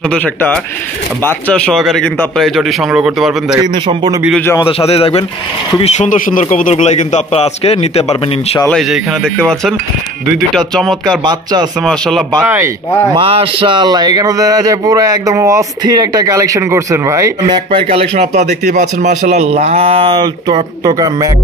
একটা বাচ্চা সহকারে কিন্তু আপনারা এই জটি সংগ্রহ করতে পারবেন। কিন্তু সম্পূর্ণ ভিডিও আমাদের সাথে থাকবেন। খুবই সুন্দর সুন্দর কবুতরগুলাই কিন্তু আপনারা আজকে নিতে পারবেন ইনশাআল্লাহ। এই যে এখানে দেখতে পাচ্ছেন দুইটা চমৎকার বাচ্চা আছে মাশাআল্লাহ। ভাই মাশাআল্লাহ এখানে দেখা যায় পুরো একদম অস্থির একটা কালেকশন করছেন ভাই। ম্যাকপাইয়ের কালেকশন আপনারা দেখতেই পাচ্ছেন মাশাআল্লাহ, লাল টকটকা ম্যাক।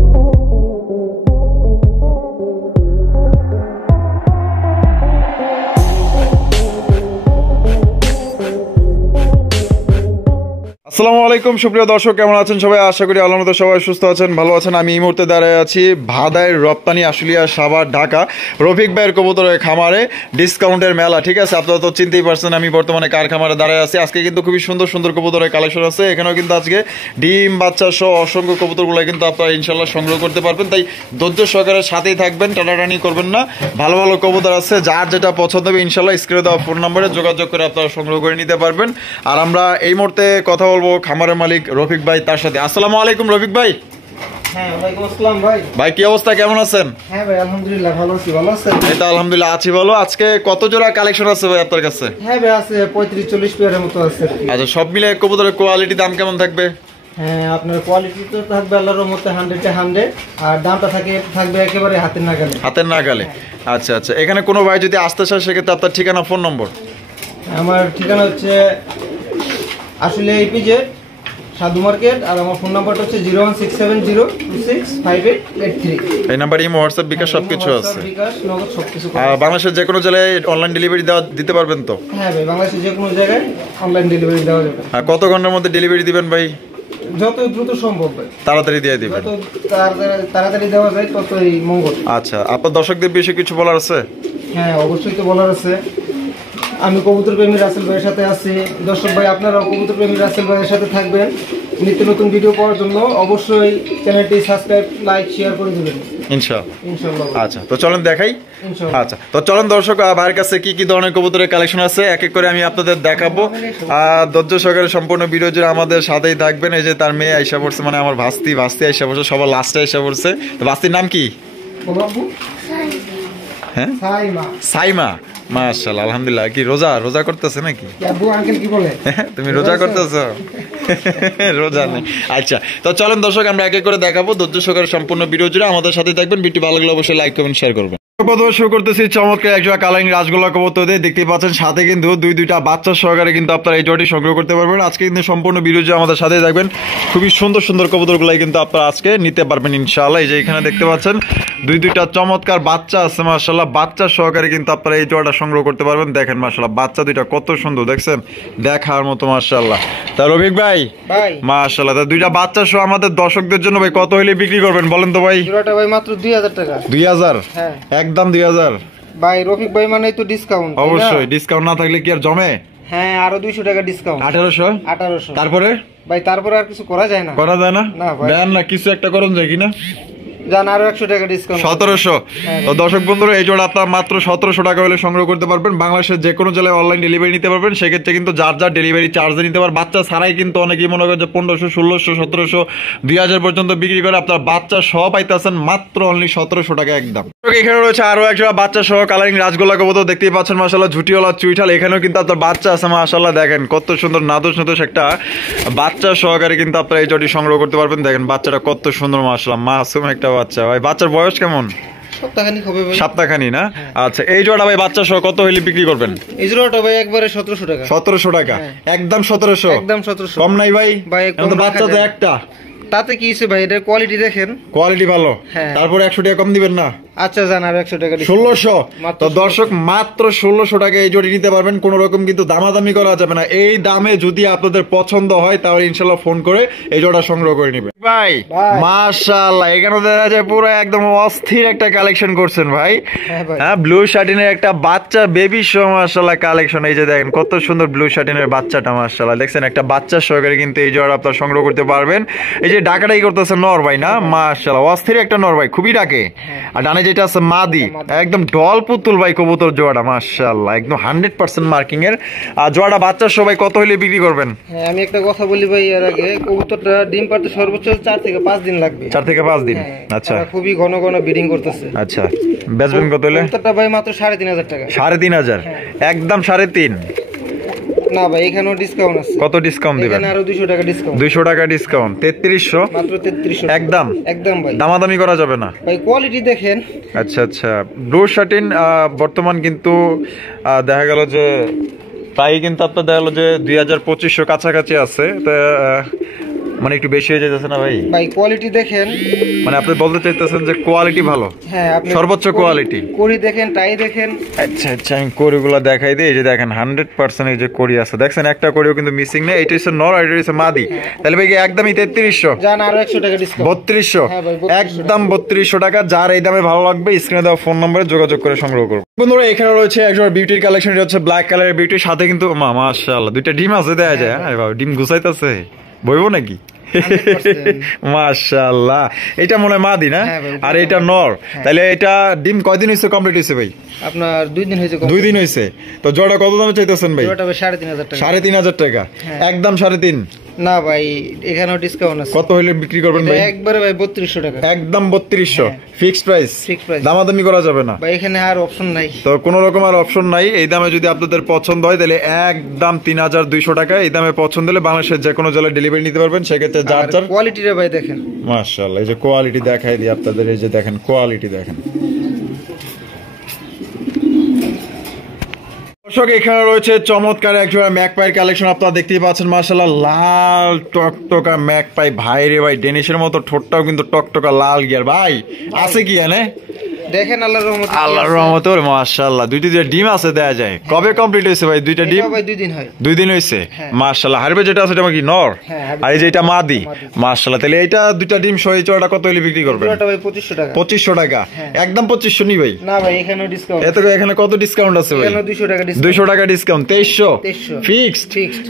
আসসালামু আলাইকুম সুপ্রিয় দর্শক, কেমন আছেন সবাই? আশা করি আল্লাহর মতো সবাই সুস্থ আছেন, ভালো আছেন। আমি এই মুহূর্তে দাঁড়িয়ে আছি ভাদাইর রপ্তানি আশুলিয়া সাভার ঢাকা রফিক ভাইয়ের কবুতরের খামারে ডিসকাউন্টের মেলা। ঠিক আছে, আপনারা তো চিনতেই পারছেন আমি বর্তমানে কার খামারে দাঁড়িয়ে আছি। আজকে কিন্তু খুবই সুন্দর সুন্দর কবুতরের কালেকশন আছে। এখানেও কিন্তু আজকে ডিম বাচ্চা সহ অসংখ্য কবুতরগুলো কিন্তু আপনারা ইনশাল্লাহ সংগ্রহ করতে পারবেন। তাই ধৈর্য সহকারে সাথেই থাকবেন, টানাটানি করবেন না। ভালো ভালো কবুতর আছে, যার যেটা পছন্দ হবে ইনশাল্লাহ স্ক্রিনে দেওয়া ফোন নম্বরে যোগাযোগ করে আপনারা সংগ্রহ করে নিতে পারবেন। আর আমরা এই মুহূর্তে কথা বলবো খামারের মালিক রফিক ভাই তার সাথে। আসসালামু আলাইকুম রফিক ভাই। হ্যাঁ ওয়ালাইকুম আসসালাম ভাই। ভাই কি অবস্থা, কেমন আছেন? হ্যাঁ ভাই আলহামদুলিল্লাহ ভালো আছি, ভালো আছেন? এই তো আলহামদুলিল্লাহ আছি ভালো। আজকে কত জোড়া কালেকশন আছে ভাই আপনার কাছে? হ্যাঁ ভাই আছে 35-40 পেয়ারের মতো আছে। আচ্ছা, সব মিলে কবুতরের কোয়ালিটি দাম কেমন থাকবে? হ্যাঁ আপনার কোয়ালিটি তো থাকবে আল্লাহর রহমতে 100 আর দামটা থাকবে একেবারে হাতের নাগালে। হাতের নাগালে। আচ্ছা আচ্ছা, এখানে কোনো ভাই যদি আসতে চায় সেক্ষেত্রে আপনার ঠিকানা ফোন নম্বর? আমার ঠিকানা হচ্ছে আসলে এপিজে সাধু মার্কেট, আর আমার ফোন নাম্বারটা হচ্ছে 01670265883। এই নাম্বার ইমো হোয়াটসঅ্যাপ বিকাশ সবকিছু আছে। বিকাশ নগদ সবকিছু। আর বাংলাদেশের যে কোনো জায়গায় অনলাইন ডেলিভারি দিতে পারবেন তো? হ্যাঁ ভাই বাংলাদেশের যে কোনো জায়গায় অনলাইন ডেলিভারি দেওয়া যাবে। আর কত ঘন্টার মধ্যে ডেলিভারি দিবেন ভাই? যত দ্রুত সম্ভব ভাই, তাড়াতাড়ি দিয়ে দিবেন। যত তাড়াতাড়ি দেওয়া যায় ততই মঙ্গল। আচ্ছা, আপনার দর্শকদের বিষয়ে কিছু বলার আছে? হ্যাঁ অবশ্যই তো বলার আছে। আমি কবুতর প্রেমী রাসেল ভাইয়ের সাথে আছি। দর্শক ভাই আপনারাও কবুতর প্রেমী রাসেল ভাইয়ের সাথে থাকবেন। নিত্য নতুন ভিডিও পাওয়ার জন্য অবশ্যই চ্যানেলটি সাবস্ক্রাইব, লাইক, শেয়ার করে দেবেন ইনশাআল্লাহ। আচ্ছা তো চলেন দেখাই। আচ্ছা তো চলেন দর্শক, ভাইয়ের কাছে কি কি ধরনের কবুতরের কালেকশন আছে এক এক করে আমি আপনাদের দেখাবো। আর ধৈর্য সহকারে সম্পূর্ণ ভিডিও জুড়ে আমাদের সাথেই থাকবেন। এই যে তার মেয়ে আইসা পড়ছে, মানে আমার ভাস্তি আইসা পড়ছে, সবার লাস্টে আইসা পড়ছে। তো ভাস্তির নাম কি? হ্যাঁ সাইমা। মাশাআল্লাহ আলহামদুলিল্লাহ। কি রোজা করতেছে নাকি? তুমি রোজা করতেছো? রোজা নেই। আচ্ছা তো চলেন দর্শক আমরা এক এক করে দেখাবো। ধৈর্য সহকারে সম্পূর্ণ ভিডিও জুড়ে আমাদের সাথে থাকবেন। ভিডিও ভালো লাগলে অবশ্যই লাইক কমেন্ট শেয়ার করবেন। শুরু করতেছি চমৎকার একজোড়া কালারিং রাজগোল্লা কবুতর দিয়ে। দেখতে পাচ্ছেন সাথে কিন্তু দুইটা বাচ্চা সহকারে কিন্তু আপনারা এই জোড়াটি সংগ্রহ করতে পারবেন। আজকে কিন্তু সম্পূর্ণ ভিডিও আমাদের সাথে থাকবেন। খুবই সুন্দর সুন্দর কবুতরগুলাই কিন্তু আপনারা আজকে নিতে পারবেন ইনশাআল্লাহ। এই যে এখানে দেখতে পাচ্ছেন দুইটা চমৎকার বাচ্চা আছে মাশাআল্লাহ, বাচ্চা সহকারে কিন্তু আপনারা এই জোড়াটা সংগ্রহ করতে পারবেন। দেখেন মাশাআল্লাহ বাচ্চা দুইটা কত সুন্দর, দেখছেন দেখার মতো মাশাআল্লাহ। তা রফিক ভাই মাশাআল্লাহ, তা দুইটা বাচ্চা সহ আমাদের দর্শকদের জন্য ভাই কত হলে বিক্রি করবেন বলেন তো ভাই? জোড়াটা ভাই মাত্র 2000 টাকা। 2000? হ্যাঁ একদম 2000 ভাই। রফিক ভাই মানে তো ডিসকাউন্ট। অবশ্যই ডিসকাউন্ট না থাকলে কি আর জমে? হ্যাঁ আরো 200 টাকা ডিসকাউন্ট। 1800। তারপরে তারপরে আর কিছু করা যায় না? করা যায় না ভাই, দেন না কিছু একটা করুন যায় কিনা? জান আরো 100 টাকা ডিসকাউন্ট। 1700। তো দর্শক বন্ধুরা এই জোড়া আপনার মাত্র 1700 টাকা হলে সংগ্রহ করতে পারবেন। বাংলাদেশের যে কোনো জেলায় অনলাইন ডেলিভারি নিতে পারবেন। সেক্ষেত্রে কিন্তু যার ডেলিভারি চার্জে নিতে পারবেন। বাচ্চা ছাড়াই কিন্তু অনেকেই মনে করেন যে 1500, 1600, 1700, 2000 পর্যন্ত বিক্রি করে আপনার বাচ্চা সহ পাইতেছেন মাত্র অনলি 1700 টাকা একদম। এখানে রয়েছে আরো এক জোড়া বাচ্চা সহ কালারিং রাজগোল্লা কবুতর। দেখতেই পাচ্ছেন মাশাআল্লাহ ঝুটিওয়ালা চুইঠাল। এখানেও কিন্তু আপনার বাচ্চা আছে মাশাআল্লাহ। দেখেন কত সুন্দর নাদুস একটা বাচ্চা সহকারে কিন্তু আপনারা এই জোড়াটি সংগ্রহ করতে পারবেন। দেখেন বাচ্চাটা কত সুন্দর মাশাআল্লাহ, মাসুম একটা বাচ্চা ভাই। বাচ্চার বয়স কেমন? সপ্তাহখানি না? আচ্ছা এই জোড়া ভাই বাচ্চা সহ কত হইলে বিক্রি করবেন? এই জোড়াটা ভাই একবারে 1700 টাকা। 1700 টাকা একদম 1700? একদম 1700। কম নাই ভাই? বাচ্চা তো একটা, তাতে কি হইছে ভাই? এটা কোয়ালিটি দেখেন, কোয়ালিটি ভালো। তারপরে 100 টাকা কম দিবেন না? আচ্ছা জান আর 100 টাকা 1600। তো দর্শক মাত্র 1600 টাকা এই জোড়ি নিতে পারবেন। কোন রকম কিন্তু দামাদামি করা যাবে না। এই দামে যদি আপনাদের পছন্দ হয় তাহলে ইনশাআল্লাহ ফোন করে এই জোড়া সংগ্রহ করে নেবেন ভাই। মাশাআল্লাহ এখানে দেখা যায় পুরো একদম অস্থির একটা কালেকশন করছেন ভাই। হ্যাঁ ব্লু শার্টিনের একটা বাচ্চা বেবি সহ মাশাআল্লাহ কালেকশন। এই যে দেখেন কত সুন্দর ব্লু শার্টিনের বাচ্চাটা মাশাআল্লাহ, দেখছেন একটা বাচ্চা সহকারে কিন্তু এই জোড়া আপনারা সংগ্রহ করতে পারবেন। এই যে ডাকাটাই করতেছে নর ভাই না? মাশাআল্লাহ অস্থির একটা নর ভাই, খুবই ডাকে। আর ডানে যেটা আছে মাদি, একদম ডল পুতুল ভাই কবুতর জোড়াটা মাশাআল্লাহ একদম 100% মার্কিং এর। আর জোড়াটা বাচ্চা সবাই কত হইলে বিক্রি করবেন? হ্যাঁ আমি একটা কথা বলি ভাই এর আগে, কবুতরটা ডিম পাড়তে সর্বোচ্চ 4 থেকে 5 দিন লাগবে। 4 থেকে 5 দিন? আচ্ছা খুবই ঘন ঘন ব্রিডিং করতেছে। আচ্ছা বেচবেন কত হলে? কবুতরটা ভাই মাত্র 3500 টাকা। 3500? একদম 3.5? না ভাই এখানেও ডিসকাউন্ট আছে। কত ডিসকাউন্ট দিবেন? এখানে আরো 200 টাকা ডিসকাউন্ট। 200 টাকা ডিসকাউন্ট, 3300 মাত্র 3300 একদম একদম ভাই, দামাদামি করা যাবে না ভাই কোয়ালিটি দেখেন। আচ্ছা আচ্ছা, ব্লু শার্টিন বর্তমান কিন্তু দেখা গেল যে প্রায় কিন্তু আপনার দেখা গেল যে 2000-2500 কাছাকাছি আছে, তো মানে একটু বেশি হয়ে যাচ্ছে না ভাই? ভাই কোয়ালিটি দেখেন, মানে আপনি বলতে চাইতেছেন যে কোয়ালিটি ভালো? হ্যাঁ, আপনি সর্বোচ্চ কোয়ালিটি করি দেখেন, টাই দেখেন। আচ্ছা আচ্ছা, আমি কড়িগুলো দেখাই দিই। এই যে দেখেন 100% এই যে কড়ি আছে, দেখছেন একটা কড়িও কিন্তু মিসিং নেই। এটা হচ্ছে নর আর এটা হচ্ছে মাদি। তাহলে ভাই একদমই 3300, জান আরো 100 টাকা ডিসকাউন্ট, 3200, হ্যাঁ ভাই, 3200 একদম 3200 টাকা। যার এই দামে ভালো লাগবে স্ক্রিনে দেওয়া ফোন নম্বরে যোগাযোগ করে সংগ্রহ করুন। বন্ধুরা এখানে রয়েছে একজন বিউটির কালেকশন, এটা হচ্ছে ব্ল্যাক কালারের বিউটির সাথে কিন্তু মাশাআল্লাহ দুইটা ডিম আছে, দেখা যায়। হ্যাঁ বাবা, ডিম গুছাইতেছে, বইবো নাকি? 100%। মাশাআল্লাহ, এটা মনে হয় মাদি না? হ্যাঁ ভাই, আর এটা নর। তাহলে এটা ডিম কয়দিন হয়েছে কমপ্লিট হয়েছে ভাই? আপনার 2 দিন হয়েছে। 2 দিন হয়েছে। তো জোড়া কত দামে চাইতেছেন ভাই? জোড়াটা ভাই 3500 টাকা। 3500 টাকা একদম 3.5? না ভাই এখানেও ডিসকাউন্ট আছে। কত হইলে বিক্রি করবেন ভাই? একবারে ভাই 3200 টাকা একদম 3200 ফিক্সড প্রাইস? ফিক্সড প্রাইস, দামাদামি করা যাবে না ভাই, এখানে আর অপশন নাই। তো কোনো রকম আর অপশন নাই। এই দামে যদি আপনাদের পছন্দ হয় তাহলে একদম 3200 টাকা। এই দামে পছন্দ হলে বাংলাদেশের যে কোনো জেলায় ডেলিভারি নিতে পারবেন, সেক্ষেত্রে যার যার কোয়ালিটিটা ভাই দেখেন। মাশাআল্লাহ, এই যে কোয়ালিটি দেখাই দিই আপনাদের, এই যে দেখেন কোয়ালিটি দেখেন। দর্শক এখানে রয়েছে চমৎকার একজোড়া ম্যাকপাইয়ের কালেকশন, আপনারা দেখতেই পাচ্ছেন। মাশাআল্লাহ, লাল টকটকা ম্যাকপাই ভাই রে ভাই, ডেনিশের মতো ঠোঁটটাও কিন্তু টকটকা লাল গিয়ার ভাই। আছে কি এনে দেখেন, আল্লাহর রহমতে, আল্লাহর রহমতে মাশাআল্লাহ দুইটা ডিম আছে, দেয়া যায়। কবে কমপ্লিট হয়েছে ভাই দুইটা ডিম? ভাই 2 দিন হয়। 2 দিন হয়েছে। মাশাআল্লাহ, হারবে যেটা আছে এটা কি নর? আর এই যে এটা মাদি। মাশাআল্লাহ, তাহলে এটা দুইটা ডিম সহ এই চড়াটা কত হলে বিক্রি করবেন? জোড়াটা ভাই 2500 টাকা। 2500 টাকা একদম 2500 নি ভাই? না ভাই এখানেও ডিসকাউন্ট। এত এখানে কত ডিসকাউন্ট আছে ভাই? এখানে 200 টাকা ডিসকাউন্ট। 200 টাকা ডিসকাউন্ট, 2300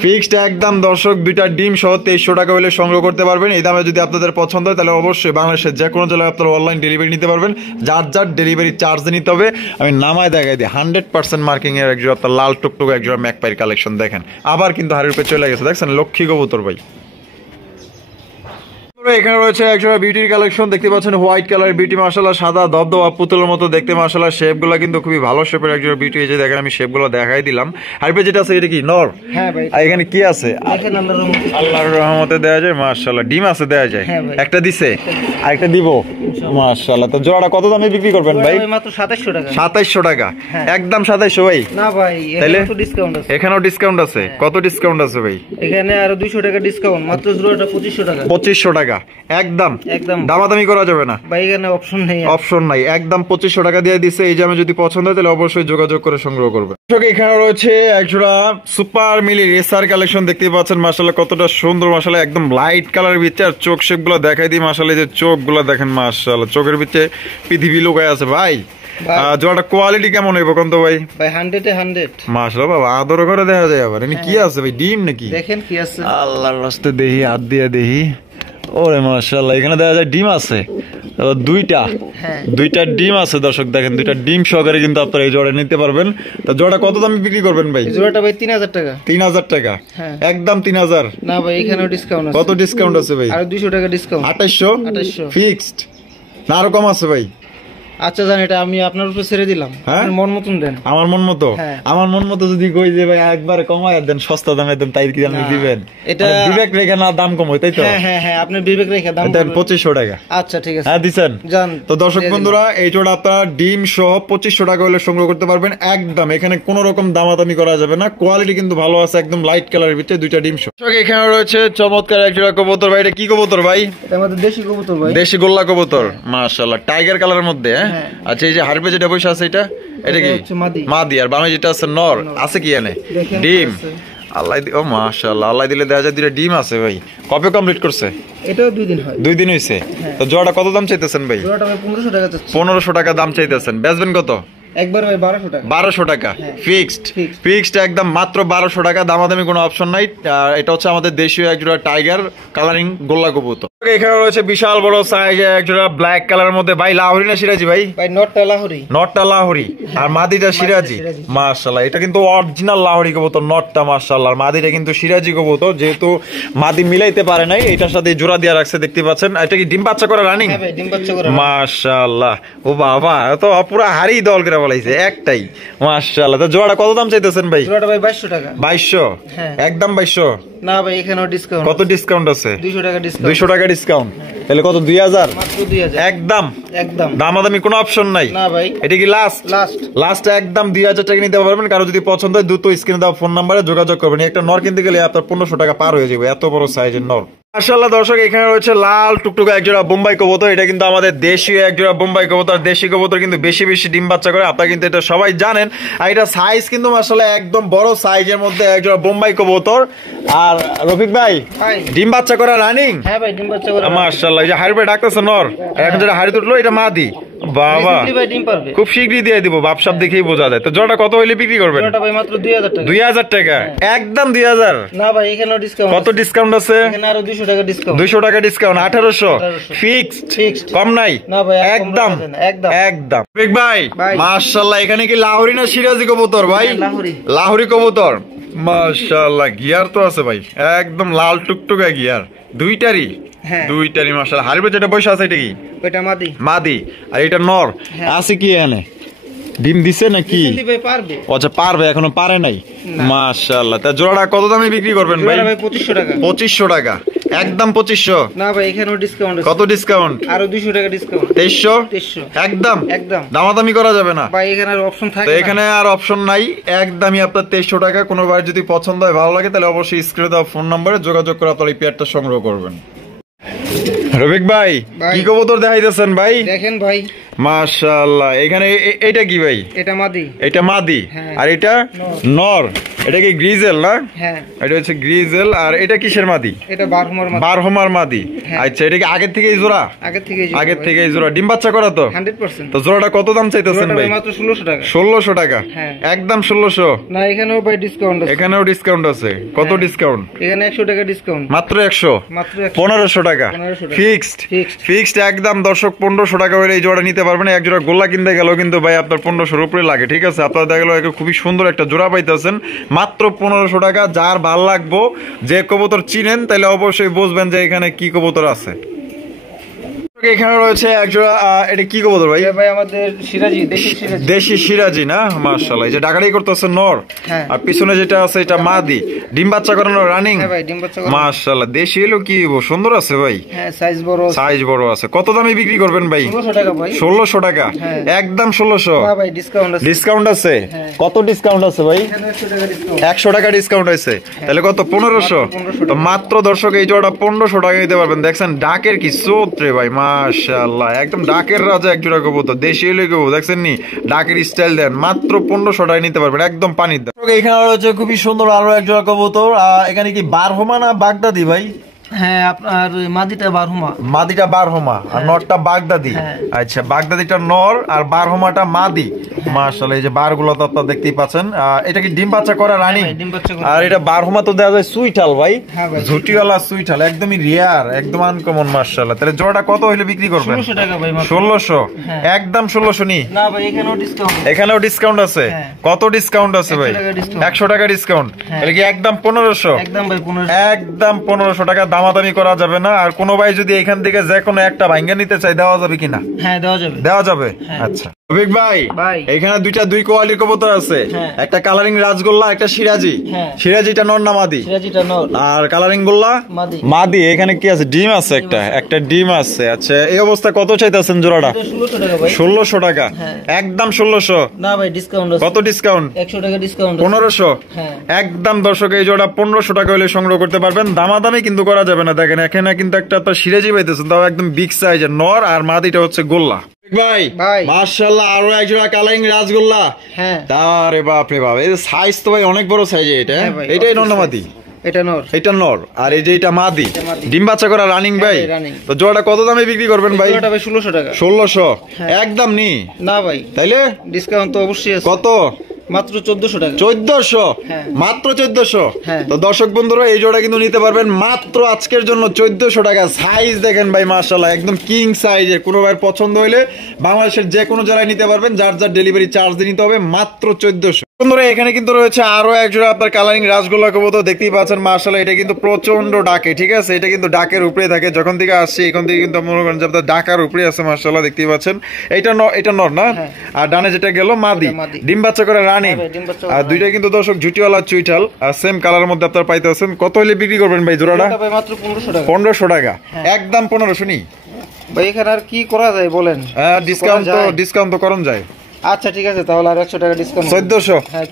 ফিক্সড একদম। দর্শক দুইটা ডিম সহ 2300 টাকা হলে সংগ্রহ করতে পারবেন। এই দামে যদি আপনাদের পছন্দ হয় তাহলে অবশ্যই বাংলাদেশের যে কোনো জেলায় আপনারা অনলাইন ডেলিভারি নিতে পারবেন। যার যার ডেলিভারি চার্জ নিতে হবে। আমি নামায় দেখাই দিই, 100% মার্কিং এর একজোড়া আপনার লাল টুকটুক একজোড়া ম্যাকপাইয়ের কালেকশন দেখেন। আবার কিন্তু হাড়ির উপরে চলে গেছে, দেখছেন লক্ষ্মী কবুতর ভাই। এখানে রয়েছে একজোড়া বিউটির কালেকশন, দেখতে পাচ্ছেন হোয়াইট কালার বিউটি। মাশাআল্লাহ, সাদা দবদবা পুতুলের মতো দেখতে। মাশাআল্লাহ, শেপগুলো কিন্তু খুবই ভালো শেপের একজোড়া বিউটি। এই যে দেখেন আমি শেপগুলো দেখাই দিলাম। হারপে যেটা আছে এটা কি নর? হ্যাঁ ভাই। আর এখানে কি আছে? দেখেন আল্লাহর রহমতে দেয়া যায়। মাশাআল্লাহ, ডিম আছে, দেয়া যায়। একটা দিছে, আরেকটা দিব। মাশাআল্লাহ, তো জোড়াটা কত দামে বিক্রি করবেন ভাই? মাত্র 2700 টাকা। 2700 টাকা একদম 2700 ভাই? না ভাই এখানেও তো ডিসকাউন্ট আছে। এখানেও ডিসকাউন্ট আছে? কত ডিসকাউন্ট আছে ভাই? এখানে আরো 200 টাকা ডিসকাউন্ট, মাত্র জোড়াটা 2500 টাকা। 2500 টাকা একদম দামাদামি করা যাবে না ভাই, এখানে অপশন নেই, অপশন নাই, একদম 2500 টাকা দিয়ে দিচ্ছে। এই জামে যদি পছন্দ হয় তাহলে অবশ্যই যোগাযোগ করে সংগ্রহ করবে। এখানে রয়েছে একজোড়া সুপার মিলি রেসার কালেকশন, দেখতে পাচ্ছেন। মাশাআল্লাহ, কতটা সুন্দর। মাশাআল্লাহ, একদম লাইট কালার ভিতরে। আর চোখ শেপ গুলো দেখাই দিই। মাশাআল্লাহ, যে চোখ গুলো দেখেন, মাশাআল্লাহ চোখের ভিতরে পৃথিবী লুকায় আছে ভাই। জোড়াটা কোয়ালিটি কেমন হইব কোন তো ভাই? ভাই 100 এ 100। মাশাআল্লাহ বাবা, আদর করে দেখা যায়। আবার এনে কি আছে ভাই? ডিম নাকি? দেখেন কি আছে। আল্লাহর রাস্তে দেখি, হাত দিয়ে দেখি। ওরে মাশাআল্লাহ, এখানে দেখা যায় ডিম আছে দুইটা ডিম আছে। দর্শক দেখেন, দুইটা ডিম সহকারে কিন্তু আপনারা এই জোড়া নিতে পারবেন। তো জোড়া কত দামে বিক্রি করবেন ভাই? জোড়াটা ভাই 3000 টাকা। 3000 টাকা একদম 3000? না ভাই এখানেও ডিসকাউন্ট আছে। কত ডিসকাউন্ট আছে ভাই? আর 200 টাকা ডিসকাউন্ট। 2800 ফিক্সড না আরো কম আছে ভাই? আচ্ছা জান, এটা আমি আপনার উপর ছেড়ে দিলাম, আপনার মন মতন দেন। আমার মন মতো? আমার মন মতো যদি কই যে ভাই একবারে কমায় দেন, সস্তা দামে দেন, তাই কি আপনি দিবেন? এটা বিবেক রেখে না দাম কম হয়, তাই তো? হ্যাঁ হ্যাঁ, আপনি বিবেক রেখে দাম দেন 2500 টাকা। আচ্ছা ঠিক আছে, হ্যাঁ দিছেন জান। তো দর্শক বন্ধুরা, এই জোড়া আপনারা ডিম সহ 2500 টাকা হলে সংগ্রহ করতে পারবেন একদম। এখানে কোনো রকম দামাদামি করা যাবে না। কোয়ালিটি কিন্তু ভালো আছে, একদম লাইট কালারের ভিতরে দুইটা ডিম সহ। এখানে রয়েছে চমৎকার এক জোড়া কবুতর ভাই। এটা কি কবুতর ভাই? এটা আমাদের দেশি কবুতর ভাই, দেশি গোল্লা কবুতর। মাশাআল্লাহ, টাইগার কালারের মধ্যে। আচ্ছা, এই যে হারপে যেটা বসে আছে এটা কি মাদি? আর বামে যেটা আছে নর। আছে কি এনে ডিম? আল্লাহ, ও মাশাআল্লাহ, আল্লাহ দিলে দেখা যায় দুইটা ডিম আছে ভাই। কবে কমপ্লিট করছে? এটাও 2 দিন হয়। 2 দিন হইছে। তো জোড়াটা কত দাম চাইতেছেন ভাই? জোড়াটা ভাই 1500 টাকা চাচ্ছি। 1500 টাকা দাম চাইতেছেন, বেচবেন কত? একবার ভাই 1200 টাকা। 1200 টাকা ফিক্সড একদম, মাত্র 1200 টাকা। দামাদামি কোনো অপশন নাই। এটা হচ্ছে আমাদের দেশীয় একজোড়া টাইগার কালারিং গোল্লা কবুতর। এখানে রয়েছে বিশাল বড় সাইজের একজোড়া ব্ল্যাক কালারের মধ্যে ভাই লাহোরি না সিরাজি ভাই? ভাই নটটা লাহোরি। নটটা লাহোরি আর মাদিটা সিরাজি। মাশাআল্লাহ, এটা কিন্তু অরিজিনাল লাহোরি কবুতর নটটা মাশাআল্লাহ, আর মাদিটা কিন্তু সিরাজি কবুতর, যেহেতু মাদি মিলাইতে পারে নাই এটার সাথে জোড়া দিয়ে রাখছে দেখতে পাচ্ছেন। এটা কি ডিম বাচ্চা করা রানিং? হ্যাঁ ভাই ডিম বাচ্চা করা। মাশাআল্লাহ, ও বাবা তো পুরো হাড়ি দল করে বলাইছে একটাই। মাশাআল্লাহ, তো জোড়াটা কত দাম চাইতেছেন ভাই? জোড়াটা ভাই 2200 টাকা। 2200? হ্যাঁ একদম 2200? না ভাই এখানেও ডিসকাউন্ট। কত ডিসকাউন্ট আছে? 200 টাকা ডিসকাউন্ট। 200 টাকা ডিসকাউন্ট, তাহলে কত? 2000? মাত্র 2000 একদম। একদম দামাদামি কোনো অপশন নাই? না ভাই। এটা কি লাস্ট? লাস্ট একদম 2000 টাকা নিতে পারবেন। কারো যদি পছন্দ হয় দ্রুত স্ক্রিনে দেওয়া ফোন নম্বরে যোগাযোগ করবেন। একটা নর কিনতে গেলে আপনার 1500 টাকা পার হয়ে যাবে, এত বড় সাইজের নর। মাশাআল্লাহ দর্শক, এখানে রয়েছে লাল টুকটুকা একজোড়া বোম্বাই কবুতর। এটা কিন্তু আমাদের দেশীয় একজোড়া বোম্বাই কবুতর। দেশি কবুতর কিন্তু বেশি বেশি ডিম বাচ্চা করে, আপনারা কিন্তু এটা সবাই জানেন। আর এটা সাইজ কিন্তু মাশাআল্লাহ একদম বড় সাইজের মধ্যে একজোড়া বোম্বাই কবুতর। আর রফিক ভাই ডিম বাচ্চা করা রানিং? হ্যাঁ ভাই ডিম বাচ্চা করা। মাশাআল্লাহ, এই যে হাড়ি পে ডাকতেছে নর, এখন যেটা হাড়ি তুললো এটা মাদি। বাবা খুব শীঘ্রই দিয়ে দিব, বাপসাপ দেখেই বোঝা যায়। তো জোড়াটা কত হইলে বিক্রি করবেন? জোড়াটা ভাই মাত্র 2000 টাকা। 2000 টাকা? একদম 2000? না ভাই এখানেও ডিসকাউন্ট। কত ডিসকাউন্ট আছে? এখানে আরো 200 টাকা ডিসকাউন্ট। 200 টাকা ডিসকাউন্ট, 1800 ফিক্সড, কম নাই? না ভাই একদম একদম। রফিক ভাই মাশাআল্লাহ, এখানে কি লাহোরি না সিরাজি কবুতর ভাই? লাহোরি। লাহোরি কবুতর মাশাআল্লাহ, গিয়ার তো আছে ভাই, একদম লাল টুকটুকা গিয়ার দুইটারই। হ্যাঁ দুইটারই মাশাআল্লাহ। হারিবে যেটা বয়স আছে এটা কি? ওটা মাদি। মাদি। আর এটা নর আছে কি? এনে ডিম দিছে নাকি? পারবে। আচ্ছা পারবে, এখনো পারে নাই। মাশাআল্লাহ, তা জোড়াটা কত দামে বিক্রি করবেন ভাই? ভাই 2500 টাকা। 2500 টাকা? একদম 2500? না ভাই এখানেও ডিসকাউন্ট আছে। কত ডিসকাউন্ট? আরো 200 টাকা ডিসকাউন্ট। 2300? একদম একদম দামাদামি করা যাবে না ভাই, এখানে আর অপশন থাকে তো? না। এখানে আর অপশন নাই, একদমই আপনার 2300 টাকা। কোনো বার যদি পছন্দ হয় ভালো লাগে তাহলে অবশ্যই স্ক্রিনে দেওয়া ফোন নম্বরে যোগাযোগ করে আপনারা এই পেয়ারটা সংগ্রহ করবেন। রফিক ভাই কি কবুতর দেখাইতেছেন ভাই? দেখেন ভাই মাশাআল্লাহ, এখানে এটা কি ভাই? এটা মাদি। এটা মাদি। আর এটা নর। এটা কি গ্রিজেল না? হ্যাঁ এটা হচ্ছে গ্রিজেল। আর এটা কিসের মাদি? এটা বারহমার মাদি। বারহমার মাদি। আচ্ছা, এটা কি আগের থেকেই জোড়া? আগের থেকেই জোড়া। ডিম বাচ্চা করা তো? 100%। তো জোড়াটা কত দাম চাইতেছেন ভাই? মাত্র 1600 টাকা। 1600 টাকা? একদম 1600? না এখানেও ভাই ডিসকাউন্ট আছে। এখানেও ডিসকাউন্ট আছে? কত ডিসকাউন্ট? এখানে 100 টাকা ডিসকাউন্ট। মাত্র 100? মাত্র 1500 টাকা ফিক্সড একদম। দর্শক 1500 টাকা হলে এই জোড়া নিতে পারবেন। এক জোড়া গোল্লা কিনতে গেলেও কিন্তু ভাই আপনার 1500 উপরে লাগে, ঠিক আছে? আপনারা দেখা গেল খুবই সুন্দর একটা জোড়া পাইতেছেন মাত্র 1500 টাকা। যার ভাল লাগবো, যে কবুতর চিনেন, তাহলে অবশ্যই বুঝবেন যে এখানে কি কবুতর আছে। এখানে রয়েছে একজোড়া, এটা কি কবুতর ভাই? ভাই আমাদের সিরাজি, দেশি সিরাজি না? মাশাআল্লাহ, এই যে ডাকাডাকি করতেছে নর। আর পিছনে যেটা আছে এটা মাদি। ডিম বাচ্চা করানো রানিং? মাশাআল্লাহ, দেশি এলো কি সুন্দর আছে ভাই। সাইজ বড় আছে। কত দামে বিক্রি করবেন ভাই? 1600 টাকা? একদম 1600? ডিসকাউন্ট আছে? কত ডিসকাউন্ট আছে ভাই? 100 টাকা ডিসকাউন্ট আছে। তাহলে কত? 1500? তো মাত্র দর্শক এই জোড়াটা 1500 টাকা দিতে পারবেন। দেখছেন ডাকের কি চোট রে ভাই, মাশাআল্লাহ, একদম ডাকের রাজা একজোড়া কবুতর। দেশি এলো কবুতর দেখছেন নি, ডাকের স্টাইল দেন। মাত্র 1500 টাকা নিতে পারবেন, একদম পানির দাম। এখানে রয়েছে খুবই সুন্দর আরো একজোড়া কবুতর। এখানে কি বারহমা না বাগদাদি ভাই? হ্যাঁ আপনার মাদিটা বারহমা। মাদিটা বারহমা আর নরটা বাগদাদি। আচ্ছা, বাগদাদিটা নর আর বারহমাটা মাদি। মাশাআল্লাহ, এই যে বারগুলো তো আপনারা দেখতেই পাচ্ছেন। এটা কি ডিম বাচ্চা করা রানিং? আর এটা বারহমা তো দেখা যায় সুইটাল ভাই, ঝুটিওয়ালা সুইটাল, একদমই রিয়ার, একদম আনকমন। মাশাআল্লাহ, তাহলে জোড়াটা কত হইলে বিক্রি করবেন? 1600 টাকা ভাই। 1600? একদম 1600 নি? না ভাই এখানেও ডিসকাউন্ট। এখানেও ডিসকাউন্ট আছে? কত ডিসকাউন্ট আছে ভাই? 100 টাকা ডিসকাউন্ট। তাহলে কি একদম 1500? একদম ভাই 1500। একদম 1500 টাকা, দামাদামি করা যাবে না। আর কোনো ভাই যদি এখান থেকে যে কোনো একটা ভাঙ্গা নিতে চাই দেওয়া যাবে কিনা? হ্যাঁ দেওয়া যাবে। দেওয়া যাবে? আচ্ছা রফিক ভাই, এখানে দুই কোয়ালিটির কবুতর আছে। একটা কালারিং রাজগোল্লা, একটা সিরাজি। সিরাজিটা নর না মাদি? সিরাজিটা নর। আর কালারিং গোল্লা মাদি। এখানে কি আছে? ডিম আছে একটা ডিম আছে। আচ্ছা, এই অবস্থা কত চাইতেছেন জোড়াটা? 1600 টাকা ভাই। 1600 টাকা? একদম 1600? না ভাই ডিসকাউন্ট আছে। কত ডিসকাউন্ট? 100 টাকা ডিসকাউন্ট। 1500? একদম দর্শক এই জোড়া 1500 টাকা হলে সংগ্রহ করতে পারবেন। দামাদামি কিন্তু করা যাবে না। দেখেন এখানে কিন্তু একটা আপনার সিরাজি পাইতেছেন, তাও একদম বিগ সাইজের নর, আর মাদিটা হচ্ছে গোল্লা। ভাই মাশাআল্লাহ, আরো একজোড়া কালারিং রাজগোল্লা। তারে বাপ রে বাপ, এই সাইজ তো ভাই অনেক বড় সাইজ। এটাই নর না মাদি? এটা নর। আর এই যে এটা মাদি। ডিম বাচ্চা করা রানিং ভাই? তো জোড়াটা কত দামে বিক্রি করবেন ভাই? 1600 টাকা। 1600? একদম নি? না ভাই। তাইলে ডিসকাউন্ট তো অবশ্যই আছে। কত? মাত্র 1400 টাকা। 1400? হ্যাঁ। মাত্র 1400? হ্যাঁ। তো দর্শক বন্ধুরা এই জোড়া কিন্তু নিতে পারবেন মাত্র আজকের জন্য 1400 টাকা। সাইজ দেখেন ভাই মাশাআল্লাহ একদম কিং সাইজের। কোনো ভাইয়ের পছন্দ হইলে বাংলাদেশের যে কোনো জেলায় নিতে পারবেন, যার যার ডেলিভারি চার্জ দিয়ে নিতে হবে, মাত্র 1400। বন্ধুরা এখানে কিন্তু রয়েছে আরো এক জোড়া আপনার কালারিং রাসগোল্লা কবুতর, দেখতেই পাচ্ছেন মাশাআল্লাহ এটা কিন্তু প্রচন্ড ডাকে, ঠিক আছে? এটা কিন্তু ডাকের উপরে থাকে, যখন থেকে আসছে এখান থেকে কিন্তু মনে করেন যে আপনার ডাকার উপরে আছে মাশাআল্লাহ, দেখতেই পাচ্ছেন। এটা নর না? আর ডানে যেটা গেল মাদি, ডিম বাচ্চা করে রানিং। আর দুইটা কিন্তু দর্শক ঝুটিওয়ালা চুইটাল, আর সেম কালারের মধ্যে আপনার পাইতেছেন। কত হলে বিক্রি করবেন ভাই জোড়াটা? মাত্র 1500 টাকা। 1500 টাকা, একদম 1500 নি ভাই। এখানে আর কি করা যায় বলেন? ডিসকাউন্ট তো করুন যায়। আচ্ছা ঠিক আছে, তাহলে আর 100 টাকা ডিসকাউন্ট। 1400? হ্যাঁ,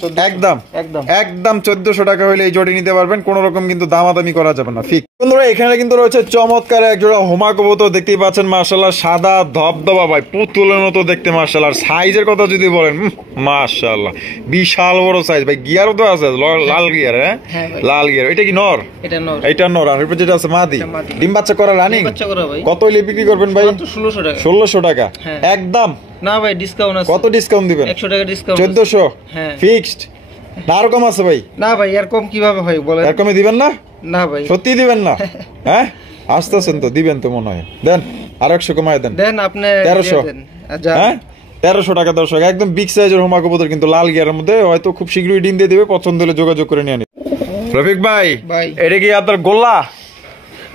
একদম 1400 টাকা হলে এই জোড়ি নিতে পারবেন, কোন রকম কিন্তু দামাদামি করা যাবে না, ফিক্স। বন্ধুরা এখানে কিন্তু রয়েছে চমৎকার এক জোড়া হোমা কবুতর, দেখতেই পাচ্ছেন মাশাআল্লাহ সাদা ধবধবা ভাই, পুতুলের মতো দেখতে মাশাআল্লাহ। সাইজের কথা যদি বলেন মাশাআল্লাহ বিশাল বড় সাইজ ভাই। গিয়ারও তো আছে লাল গিয়ার। হ্যাঁ লাল গিয়ার। এটা কি নর? এটা নর। আর এরপর যেটা আছে মাদি, ডিম বাচ্চা করা রানিং। কত হলে বিক্রি করবেন ভাই? 1600 টাকা। 1600 টাকা একদম। না ভাই ডিসকাউন্ট আছে। কত ডিসকাউন্ট দিবেন? 100 টাকা ডিসকাউন্ট। 1400? হ্যাঁ ফিক্সড না আর কম আছে ভাই? না ভাই এর কম কিভাবে হয় বলেন? এর কমে দিবেন না? না ভাই সত্যি দিবেন না? হ্যাঁ আসতেছেন তো, দিবেন তো মনে হয়। দেন আর 100 কমায় দেন। দেন আপনি 1300। হ্যাঁ 1300 টাকা দর্শক, একদম বিগ সাইজের হোমা কবুতর কিন্তু লাল গিয়ারের মধ্যে, হয়তো খুব শীঘ্রই ডিম দিয়ে দেবে, পছন্দ হলে যোগাযোগ করে নিয়ে নিন। রফিক ভাই এটা কি আপনার গোল্লা?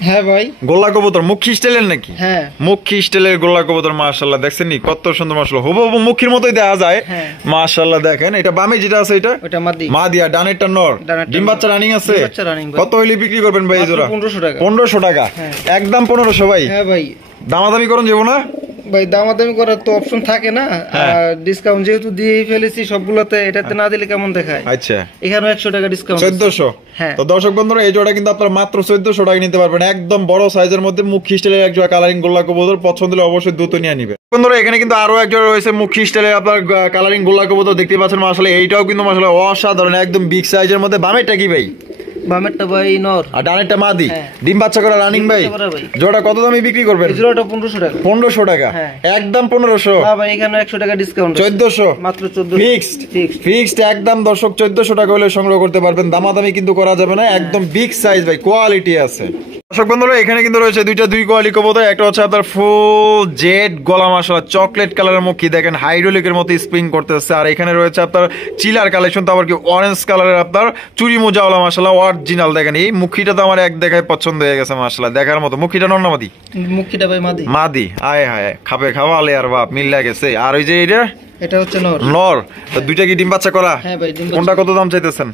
হ্যাঁ ভাই গোল্লা কবুতর মুখী স্টাইলের নাকি? হ্যাঁ মুখী স্টাইলের গোল্লা কবুতর মাশাআল্লাহ, দেখছেন নি কত সুন্দর মাশাআল্লাহ, হুবহু মুখীর মতোই দেখা যায় মাশাআল্লাহ। দেখেন এটা বামে যেটা আছে এটা মাদি, আর ডানেরটা নর। ডিম বাচ্চা রানিং আছে। কত হইলে বিক্রি করবেন ভাই এই জোড়া? 1500 টাকা। 1500 টাকা একদম 1500 ভাই। হ্যাঁ ভাই দামাদামি করুন যাবো না ভাই? দামাদামি করার তো অপশন থাকে না, ডিসকাউন্ট যেহেতু দিয়ে ফেলেছি সবগুলোতে, এটাতে না দিলে কেমন দেখায়? আচ্ছা এখানে 100 টাকা ডিসকাউন্ট। 1400? তো দর্শক বন্ধুরা এই জোড়া কিন্তু আপনারা মাত্র 1400 টাকা নিতে পারবেন, একদম বড় সাইজের মধ্যে মুখী স্টাইলের এক জোড়া কালারিং গোল্লা কবুতর। পছন্দ হলে অবশ্যই দ্রুত নিয়ে নিবে। বন্ধুরা এখানে কিন্তু আরো এক জোড়া রয়েছে মুখী স্টাইলের আপনার কালারিং গোল্লা কবুতর, দেখতে পাচ্ছেন মাশাআল্লাহ। এইটাও কিন্তু মাশাআল্লাহ অসাধারণ, একদম বিগ সাইজের মধ্যে। বামেরটা কি ভাই? বামেরটা ভাই নর, আর ডানেরটা মাদি, ডিম বাচ্চা করা রানিং ভাই। জোড়া কত দামে বিক্রি করবেন? জোড়াটা 1500 টাকা। 1500 টাকা একদম 1500? না ভাই এখানে 100 টাকা ডিসকাউন্ট। 1400? মাত্র 1400 ফিক্সড একদম দর্শক। 1400 টাকা হলে সংগ্রহ করতে পারবেন, দামাদামি কিন্তু করা যাবে না, একদম বিগ সাইজ ভাই, কোয়ালিটি আছে। দর্শক বন্ধুরা এখানে কিন্তু রয়েছে দুই কোয়ালিটি কবুতর। একটা হচ্ছে আপনার ফুল জেড গলা মাশাআল্লাহ, চকলেট কালারের মুখী, দেখেন হাইড্রোলিকের মতো স্প্রিং করতেছে। আর এখানে রয়েছে আপনার চিলার কালেকশন, তো আবার কি অরেঞ্জ কালারের আপনার চুরি মোজাওয়ালা মাশাআল্লাহ অরিজিনাল। দেখেন এই মুখীটা তো আমার এক দেখায় পছন্দ হয়ে গেছে মাশাআল্লাহ, দেখার মতো। মুখীটা নর না মাদি? মুখীটা ভাই মাদি। মাদি, আয় হায় খাওয়ালে আর বাপ মিল লাগেছে। আর ওই যে এটা হচ্ছে নর। নর। তো দুইটা কি ডিম বাচ্চা করা? হ্যাঁ ভাই ডিম বাচ্চা। কোনটা কত দাম চাইতেছেন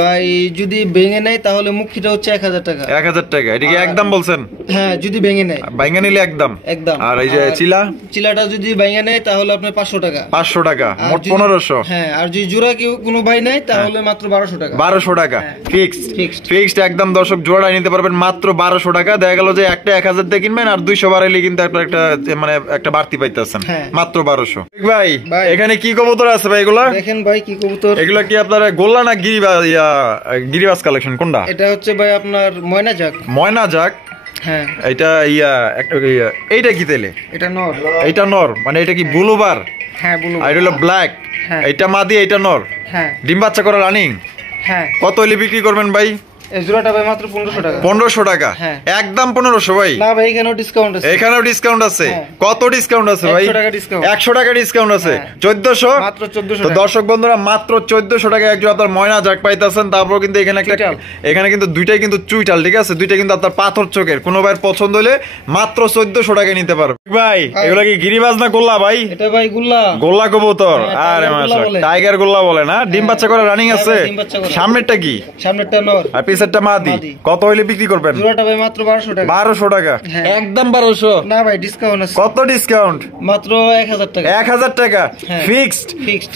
ভাই? যদি ভেঙে নেয় তাহলে মুখীটা হচ্ছে 1000 টাকা। 1000 টাকা? এটা কি একদম বলছেন? হ্যাঁ যদি ভেঙে নেয়। ভেঙে নিলে একদম। আর এই যে চিলাটা যদি ভেঙে নেয় তাহলে আপনার 500 টাকা। 500 টাকা মোট 1500। হ্যাঁ আর যদি জোড়া কেউ কোনো ভাই নেয় তাহলে মাত্র 1200 টাকা। 1200 টাকা ফিক্সড একদম দর্শক, জোড়া নিতে পারবেন মাত্র 1200 টাকা। দেখা গেল যে একটা 1000 দিয়ে কিনবেন, আর 200 বাড়াইলে কিন্তু একটা মানে একটা বাড়তি পাইতেছেন, মাত্র 1200। ভাই এখানে কি কবুতর আছে ভাই এগুলা? দেখেন ভাই কি কবুতর এগুলা। কি আপনার গোল্লা না গিরিবাজ কালেকশন কোনটা? এটা হচ্ছে ভাই আপনার ময়না জাক। ময়না জাক? হ্যাঁ। এটা এইটা কি তেলে? এটা নর। এটা নর মানে এটা কি ব্লুবার? হ্যাঁ ব্লু। আর এটা হলো ব্ল্যাক। এটা মাদি, এটা নর। হ্যাঁ। ডিম বাচ্চা করা রানিং। হ্যাঁ। কত হলে বিক্রি করবেন ভাই? এই জোড়াটা ভাই মাত্র 1500 টাকা। 1500 টাকা একদম 1500 ভাই। না ভাই এখানেও ডিসকাউন্ট আছে। এখানেও ডিসকাউন্ট আছে। কত ডিসকাউন্ট আছে ভাই? 100 টাকা ডিসকাউন্ট। 100 টাকা ডিসকাউন্ট আছে। 1400? মাত্র 1400 টাকা। তো দর্শক বন্ধুরা মাত্র 1400 টাকা একজন আপনার ময়না জাক পাইতাছেন। তারপর কিন্তু এখানে কিন্তু দুইটাই কিন্তু চুইটাল, ঠিক আছে? দুইটা কিন্তু আপনার পাথর চোখের। কোনো ভাইয়ের পছন্দ হলে মাত্র 1400 টাকা নিতে পারবে ভাই। এগুলা কি গিরিবাজ না গোল্লা ভাই? এটা ভাই গোল্লা। গোল্লা কবুতর। আরে মাশাআল্লাহ, টাইগার গোল্লা বলে না? ডিম বাচ্চা করা রানিং আছে। সামনেরটা কি? সামনেরটা নর আর পিছেরটা মাদি। কত হইলে বিক্রি করবেন? জোড়াটা ভাই মাত্র 1200 টাকা। 1200 টাকা একদম 1200? না ভাই ডিসকাউন্ট আছে। কত ডিসকাউন্ট? মাত্র 1000 টাকা। 1000 টাকা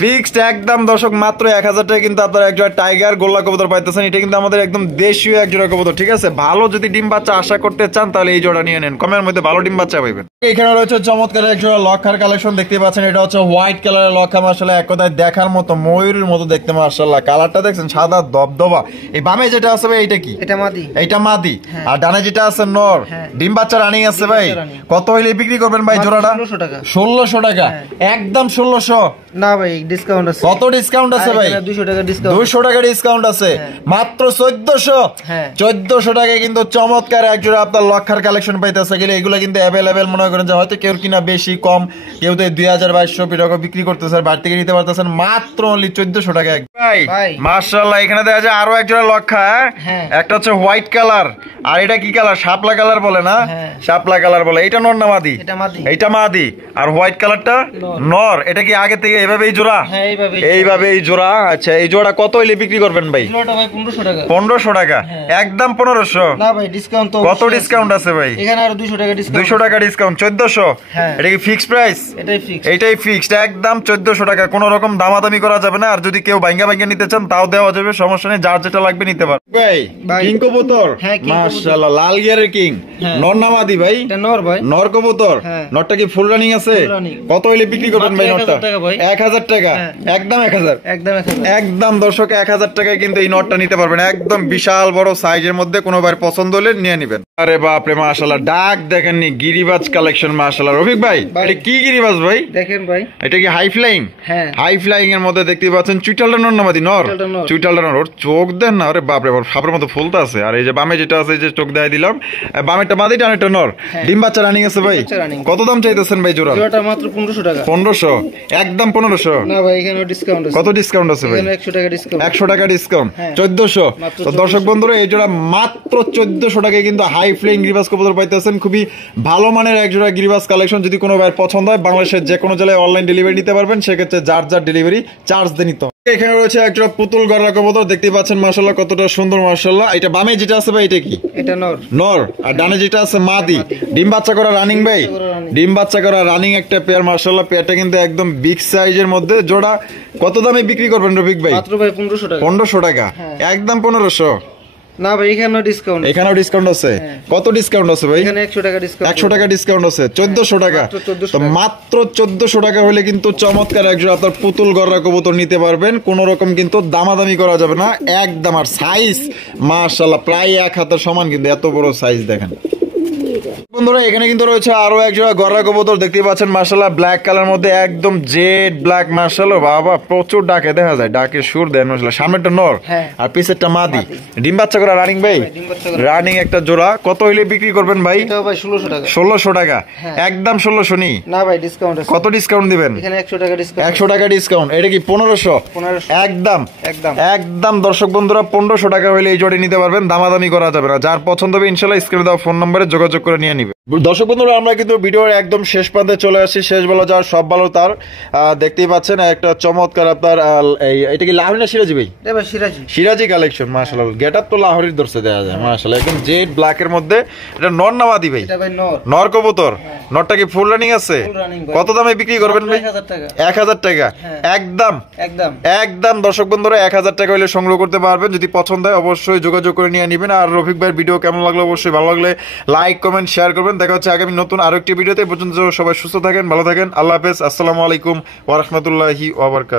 ফিক্সড একদম দর্শক, মাত্র 1000 টাকা কিন্তু আপনারা একজোড়া টাইগার গোল্লা কবুতর পাইতেছেন। এটা কিন্তু আমাদের একদম দেশীয় একজোড়া কবুতর, ঠিক আছে? ভালো যদি ডিম বাচ্চা আশা করতে চান তাহলে এই জোড়া নিয়ে নেন, কমের মধ্যে ভালো ডিম বাচ্চা পাইবেন। এখানে রয়েছে চমৎকার একজোড়া লক্ষার কালেকশন, দেখতে পাচ্ছেন। এটা হচ্ছে হোয়াইট কালারের লক্ষা মাশাআল্লাহ, এক কথায় দেখার মতো ময়ূরের মতো দেখতে মাশাআল্লাহ। কালারটা দেখছেন সাদা দবদবা। এই বামে যেটা আছে ভাই এটা কি? এটা মাদি। এটা মাদি। হ্যাঁ। আর ডানে যেটা আছে নর। হ্যাঁ। ডিম বাচ্চা রানিং আছে ভাই। ডিম বাচ্চা running। কত হইলে বিক্রি করবেন ভাই জোড়াটা? 1600 টাকা। 1600 টাকা। হ্যাঁ। একদম 1600। না ভাই ডিসকাউন্ট আছে। কত ডিসকাউন্ট আছে ভাই? 200 টাকা ডিসকাউন্ট। 200 টাকা ডিসকাউন্ট আছে। হ্যাঁ। মাত্র 1400। হ্যাঁ। 1400 টাকায় কিন্তু চমৎকার এক জোড়া আপনার লক্ষার কালেকশন পাইতেছে গেলে এগুলো কিন্তু অ্যাভেলেবেল মনে করেন যে হয়তো কেউ কিনা বেশি কম কেউ তো 2200 টাকা বিক্রি করতেছে আর বাড়ি থেকে নিতে পারতেছেন মাত্র অনলি 1400 টাকা। ভাই ভাই। মাশাআল্লাহ এখানে দেখা যায় আরো এক জোড়া লক্ষা। হ্যাঁ। একটা হচ্ছে হোয়াইট কালার আর এটা কি কালার? শাপলা কালার বলে না? হ্যাঁ। শাপলা কালার বলে। এটা নর না মাদি? এটা মাদি। এটা মাদি। আর হোয়াইট কালারটা নর। নর। এটা কি আগে থেকে এভাবেই জোড়া? হ্যাঁ এইভাবে। এইভাবে এই জোড়া। আচ্ছা এই জোড়া কত হইলে বিক্রি করবেন ভাই? জোড়াটা ভাই 1500 টাকা। 1500 টাকা। হ্যাঁ। একদম 1500। না ভাই ডিসকাউন্ট তো কত অবশ্যই আছে। ডিসকাউন্ট আছে ভাই? এখানে আরো 200 টাকা ডিসকাউন্ট। 200 টাকা ডিসকাউন্ট 1400। হ্যাঁ। এটা কি ফিক্সড প্রাইস? এটাই ফিক্স। এইটাই ফিক্সড একদম 1400 টাকা। কোনো রকম দামাদামি করা যাবে না। আর যদি কেউ ভাঙ্গা ভাঙ্গা নিতে চান তাও দেওয়া যাবে, সমস্যা নেই। যার যেটা লাগবে নিতে পারবে। ভাই ভাই। কিং কবুতর। হ্যাঁ, কিং কবুতর। মাশাআল্লাহ লাল গিয়ারের কিং। হ্যাঁ। নর না মাদি ভাই? এটা নর ভাই। নর কবুতর। হ্যাঁ। নরটা কি ফুল রানিং আছে? Full running। কত হইলে বিক্রি করবেন ভাই মাত্র নরটা? 1000 টাকা ভাই। 1000 টাকা। হ্যাঁ। একদম 1000। একদম 1000। একদম দর্শক 1000 টাকায় কিন্তু এই নটটা নিতে পারবেন। একদম বিশাল বড় সাইজের মধ্যে কোনো বার পছন্দ হলে নিয়ে নিবেন। আরে বাপ রে মাশাআল্লাহ ডাক দেখেননি গিরিবাজ কালেকশন মাশাআল্লাহ। রফিক ভাই ভাই। এটা কি গিরিবাজ ভাই? দেখেন ভাই। এটা কি হাই ফ্লাইং? হ্যাঁ। হাই ফ্লাইং এর মধ্যে দেখতে পাচ্ছেন চুইটালটা নর না মাদি? নর। চুইটালটা নর। চুইটালটা নর। ওর চোখ দেন না, আরে বাপ রে বাপ সাপের মতো ফুলতে আছে। আর এই যে বামে যেটা আছে এই যে চোখ দেখাই দিলাম, বামেরটা মাদি ডানেরটা নর। হ্যাঁ। ডিম বাচ্চা রানিং আছে ভাই? ডিম বাচ্চা running। কত দাম চাইতেছেন ভাই জোড়া? জোড়াটা মাত্র 1500 টাকা। 1500। একদম 1500। না ভাই এখানে ডিসকাউন্ট আছে। কত ডিসকাউন্ট আছে ভাই? এখানে 100 টাকা ডিসকাউন্ট। 100 টাকা ডিসকাউন্ট। হ্যাঁ। 1400। মাত্র তো দর্শক বন্ধুরা এই জোড়া মাত্র 1400 টাকায় কিন্তু হাই ফ্লাইং গিরিবাজ কবুতর পাইতেছেন। খুবই ভালো মানের এক জোড়া গিরিবাজ কালেকশন। যদি কোনো ভাইয়ের পছন্দ হয় বাংলাদেশের যে কোনো জেলায় অনলাইন ডেলিভারি নিতে পারবেন, সেক্ষেত্রে যার যার ডেলিভারি চার্জ দিয়ে নিতে হবে। এখানে রয়েছে এক জোড়া পুতুল গড়া কবুতর দেখতে পাচ্ছেন মাশাআল্লাহ কতটা সুন্দর মাশাআল্লাহ। এটা বামে যেটা আছে ভাই এটা কি? এটা নর। নর। আর ডানে যেটা আছে মাদি। ডিম বাচ্চা করা রানিং ভাই? ডিম বাচ্চা করা running। ডিম বাচ্চা করা রানিং একটা পেয়ার মাশাআল্লাহ। পেয়ারটা কিন্তু একদম বিগ সাইজের মধ্যে। জোড়া কত দামে বিক্রি করবেন রফিক ভাই? মাত্র ভাই 1500 টাকা। 1500 টাকা। হ্যাঁ। একদম 1500। না ভাই এখানেও ডিসকাউন্ট। এখানেও ডিসকাউন্ট আছে। হ্যাঁ। কত ডিসকাউন্ট আছে ভাই? এখানে 100 টাকা ডিসকাউন্ট। 100 টাকা ডিসকাউন্ট আছে। 1400 টাকা। মাত্র 1400 তো টাকা। মাত্র 1400 টাকা হলে কিন্তু চমৎকার একজন আপনার পুতুল গড়া কবুতর নিতে পারবেন। কোন রকম কিন্তু দামাদামি করা যাবে না। একদম। আর সাইজ মাশাআল্লাহ প্রায় এক হাতের সমান কিন্তু এত বড় সাইজ দেখেন বন্ধুরা। এখানে কিন্তু রয়েছে আরো এক জোড়া গড়া কবুতর দেখতে পাচ্ছেন মাশাআল্লাহ ব্ল্যাক কালার মধ্যে একদম জেড ব্ল্যাক মাশাআল্লাহ। বাবা প্রচুর ডাকে দেখা যায়, ডাকে সুর দেন মাশাআল্লাহ। সামনেরটা নর। হ্যাঁ। আর পিছেরটা মাদি। ডিম বাচ্চা করা রানিং ভাই? ডিম বাচ্চা করা। রানিং একটা জোড়া। কত হইলে বিক্রি করবেন ভাই? এটাও ভাই 1600 টাকা। 1600 টাকা। হ্যাঁ। একদম 1600 নি? না ভাই ডিসকাউন্ট আছে। কত ডিসকাউন্ট দিবেন? এখানে 100 টাকা ডিসকাউন্ট। 100 টাকা ডিসকাউন্ট। এটা কি 1500? 1500। একদম একদম। একদম দর্শক বন্ধুরা 1500 টাকা হলে এই জোড়ি নিতে পারবেন। দামাদামি করা যাবে না। যার পছন্দ হবে ইনশাআল্লাহ স্ক্রিনে দেওয়া ফোন নম্বরে যোগাযোগ করে নিয়ে নিবে। দর্শক বন্ধুরা আমরা কিন্তু ভিডিওর একদম শেষ প্রান্তে চলে আসছি। শেষ বলা যাওয়ার সব ভালো তার। দেখতেই পাচ্ছেন একটা চমৎকার আপনার এটা কি লাহোরি না সিরাজি ভাই? এটা ভাই সিরাজি। সিরাজি কালেকশন মাশাআল্লাহ। গেটআপ তো লাহোরির দর্শে দেয়া যায় মাশাআল্লাহ। একদম জেড ব্ল্যাক এর মধ্যে। এটা নর না মাদি ভাই? এটা ভাই নর। নর কবুতর। নরটা কি ফুল রানিং আছে? ফুল রানিং ভাই। কত দামে বিক্রি করবেন ভাই? 1000 টাকা। 1000 টাকা। হ্যাঁ। একদম একদম। একদম দর্শক বন্ধুরা 1000 টাকা হলে সংগ্রহ করতে পারবেন। যদি পছন্দ হয় অবশ্যই যোগাযোগ করে নিয়ে নেবেন। আর রফিক ভাইয়ের ভিডিও কেমন লাগলো অবশ্যই ভালো লাগলে লাইক কমেন্ট শেয়ার করবেন। দেখা হচ্ছে আগামী নতুন আরো একটি ভিডিওতে। পর্যন্ত সবাই সুস্থ থাকেন, ভালো থাকেন। আল্লাহ হাফেজ। আসসালামু আলাইকুম ওয়া রাহমাতুল্লাহি ওয়া বারাকাতুহু।